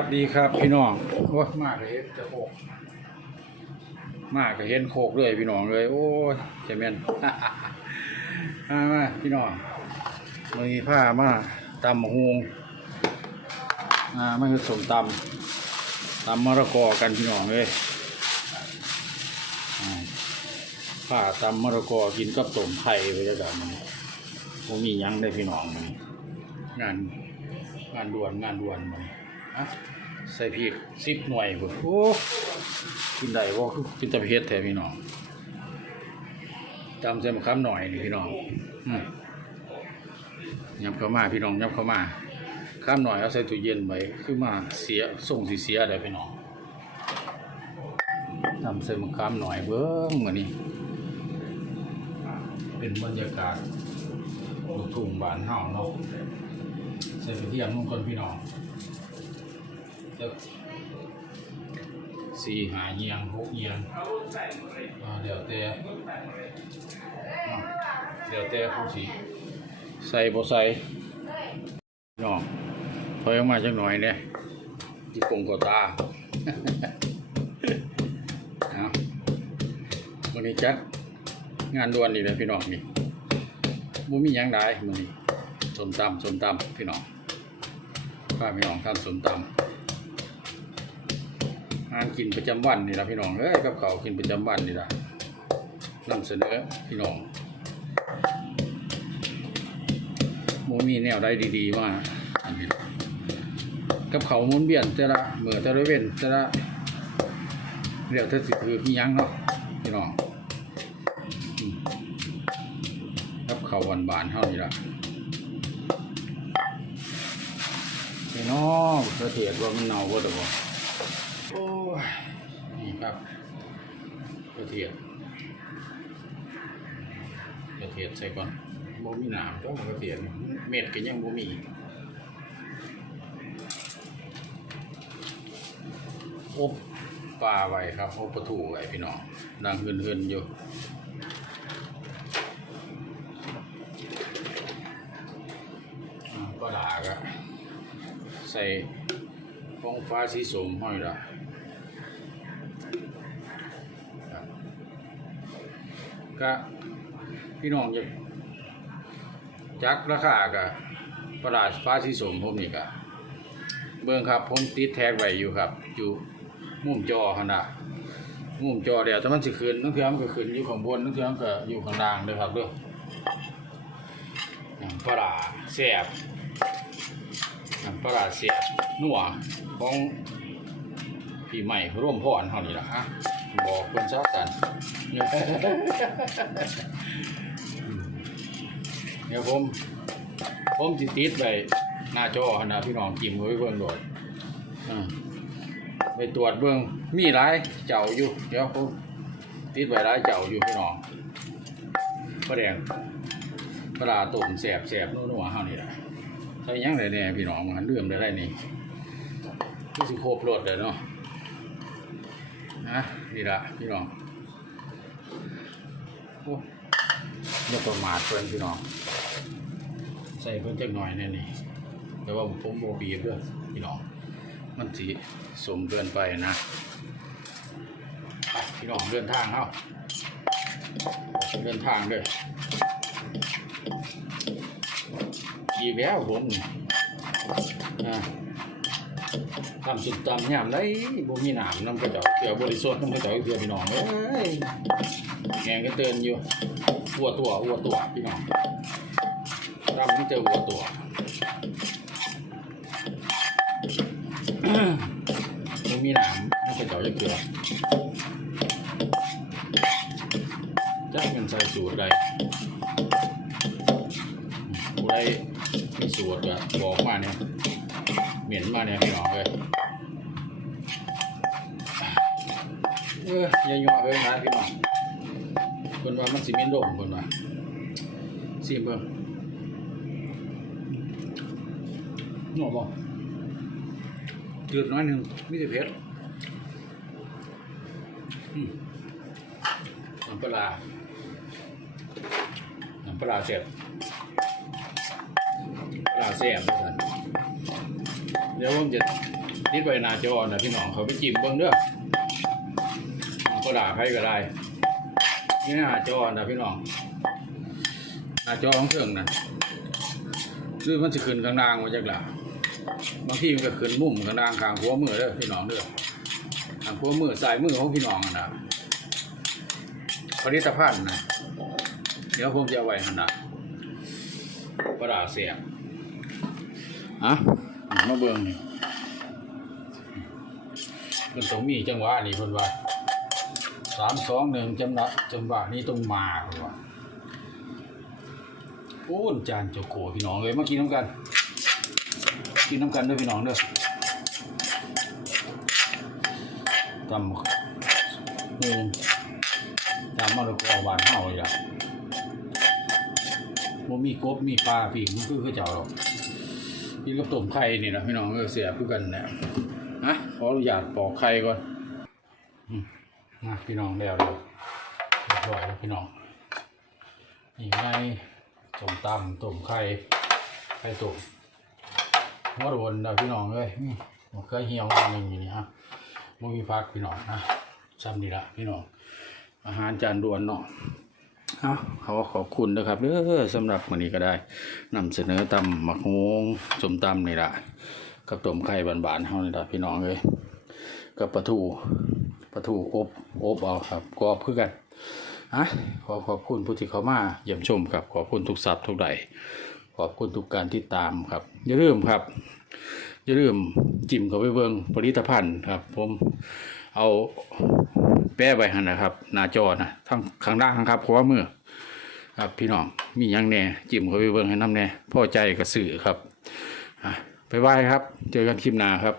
วัสดีครับพี่น้องโอ้ยมากเลยเห็นจะโคกมากก็เห็นโคกเลยพี่น้องเลย โอ้ยเจม่นมามาพี่น้องมือผ้ามาตำมะฮงอ่ามาคือสมตำตำมะระกอกันพี่น้องเลยผ้าตำมะระกอกินกับต้มไข่ไปแล้วกันมันผมมียังได้พี่น้องงานงานด่วนงานด่วนมัน ฮะใส่พริกสิบหน่วยพุ่นโอ้กินได้บ่คือกินแตะเพ็ดแท้พี่น้องจำใส่มะขามหน่อยนี่พี่น้องอืมยับเข้ามาพี่น้องยับเข้ามาข้ามหน่อยเอาใส่ตู้เย็นไว้คือมาเสียส่งสิเสียได้พี่น้องทำใส่มะขามหน่อยเบิ้งมื้อนี้เป็นบรรยากาศลูกทุ่งบ้านเฮาเนาะใส่กระเทียมลงก่อนพี่น้อง เด้อสี่หาเยียงหกเยียงเดี๋ยวแต่เดี๋ยวแต่ผู้สีใส่บ่ใส่น้องถอยออกมาจักหน่อยเนี่ยที่กงกอตาเอาวันนี้จัดงานด่วนนี่เลยพี่น้องนี่บ่มีหยังได้มื้อนี้สมตำสมตำพี่น้องป้าพี่น้องท่านสมตำานกินประจำวันนี่ละพี่น้องเอ้ยกับเขากินประจำวันนี่ละนำเสนอพี่น้องโมมีแนวได้ดีๆมากกับเขาหมุนเบียนแต่ละเมื่อแต่ละเว้นแต่ละเรียกแต่สิคือพี่ยังเนาะพี่น้องกับเขาวหวานบานเท่านี้ละพี่น้องกระเทียมว่ามันเน่าบ่ได้บ่ โอ้ยนี่ครับกระเทียมกระเทียมใส่ก่อนบ่มีหน้ำต้องกระเทียมเม็ดก็ยังบ่มีอบปลาไว้ครับอบปลาทูไว้พี่น้องดังเฮือนๆอยู่อ่าปลาดากะใส่ ฟองฟ้าสีสมห้อยละก็พี่น้องจะจักราคากะประหลาดฟ้าสีสมผมนี่กะเบิ่งครับผมติดแท็กไว้อยู่ครับ อยู่มุมจอขนาดมุมจอเดี๋ยวถ้ามันสิขึ้นนั่นคือมันก็ขึ้นอยู่ข้างบนนั่นคือมันก็อยู่ข้างล่างเด้อครับเด้ออย่างปลาแซ่บ น้ำปลาเสียบนัวของพี่ใหม่ร่วมพรเท่านี้ละฮะบอกคนชอบกันเดี๋ยวผม ผมจิติดไปหน้าจอหั่นะพี่น้องกิมไว้เบิ่งโดดไปตรวจเบิ่งมีหลายเจ้าอยู่ เดี๋ยวผมติดไว้หลายเจ้าอยู่พี่น้องปลาแดงปลาตุ่มแสบแสบนัวๆเท่านี้ละ ส่หยังได้แน่ยพี่น้องมันเลื่อมได้ได้นี่ก็สิโคบรถเลยเนาะนะนี่ละพี่น้องโอ้ยกประมาทเพิ่นพี่น้องใส่เพิ่นจักหน่อยแน่นี่แต่ว่าผมโบบีบเด้อพี่น้อง มันสีสมเกินไปนะพี่น้องเดินทางเข้าเดินทางเด้ ออีแววผมนะทำสุดตำยามได้บ่มีหนามน้ำกระเจ้าเกี่ยวบริสุทธิ์น้ำกระเจ้าเกี่ยวพี่น้องเอ้ยแงงก็เตือนอยู่วัวตัววัวตัวพี่น้องทำที่เจอวัวตัวบ่มีหนามน้ำกระเจ้าจะเกี่ยวจ้างเงินใส่สูตรใด สูตรก็บอกมาเนี่ยเหม็นมาเนี่ยพี่น้องเลยเออย่าหยอเอ้ยนะพี่น้องคนว่ามันสิเหม็นดมคนว่าสิเบิ่งหนอบ่จืดน้อยหนึ่งมีแต่เผ็ดอืมน้ำปลาร้าน้ำปลาเสร็จ ลาแซ่บด้วยกันเดี๋ยวผมจะติดไว้หนาจอนะพี่น้องเขาไปจิ้มเบิ่งเด้อก็ด่าใครก็ได้นี่หน้าจอนะพี่น้องหน้าจอของเครื่องนะคือมันจะขึ้นข้างล่างมาจากหล่ะบางทีมันก็ขึ้นมุมข้างล่างขางหัวมือเด้อพี่น้องเด้อขางหัวมือสายมือของพี่น้องอะนะผลิตภัณฑ์นะเดี๋ยวผมจะเอาไว้ขนาดกระดาษเสียบ อะมาเบิ่งนี่มันต้องมีจังหวะนี่เพิ่นว่าสามสองหนึ่งจังหวะจังหวะนี้ต้องมาเพิ่นว่าโอ้นจานเจ้าโกพี่น้องเลยมากินน้ำกัน กินน้ำกันด้วยพี่น้องเด้อตำหูตำมะละกอหวานเฮาเลยอะบ่มีกบมีปลาปีกมันคือเขาเจ้าหรอก กินกับต้มไข่นี่นะพี่น้องเออเสียคือกันเนี่ยนะขออนุญาตปอกไข่ก่อนนะพี่น้องแล้วเดี๋ยวเรียบร้อยแล้วพี่น้องนี่ไงต้มตำต้มไข่ไข่ต้มหัวโดนแล้วพี่น้องเลยมันเคยเหี่ยวอันหนึ่งอยู่นี่ฮะมันมีพักพี่น้องนะซ้ำนี่ละพี่น้องอาหารจานด่วนเนาะ เอาขอขอบคุณนะครับเด้อสำหรับวันนี้ก็ได้นำเสนอตำหมักฮงสมตำนี่ละกับต้มไข่บานๆเฮานี่ละพี่น้องเอ้ยกับปลาทูปลาทูอบอบเอาครับกรอบคือกันอะขอขอบคุณผู้ที่เข้ามาเยี่ยมชมครับ ขอบคุณทุกสับทุกใดขอบคุณทุกการติดตามครับ อย่าลืมครับ อย่าลืมจิ้มเข้าไปเบิ่งผลิตภัณฑ์ครับ ผมเอา แปะไว้หันนะครับ หน้าจอนะทั้งข้างล่างครับขวามือครับพี่น้องมียังแน่จิ้มเข้าไปเบิ้งให้น้ำแน่พอใจก็ซื้อครับอะบ๊ายบายครับ เจอกันคลิปหน้าครับ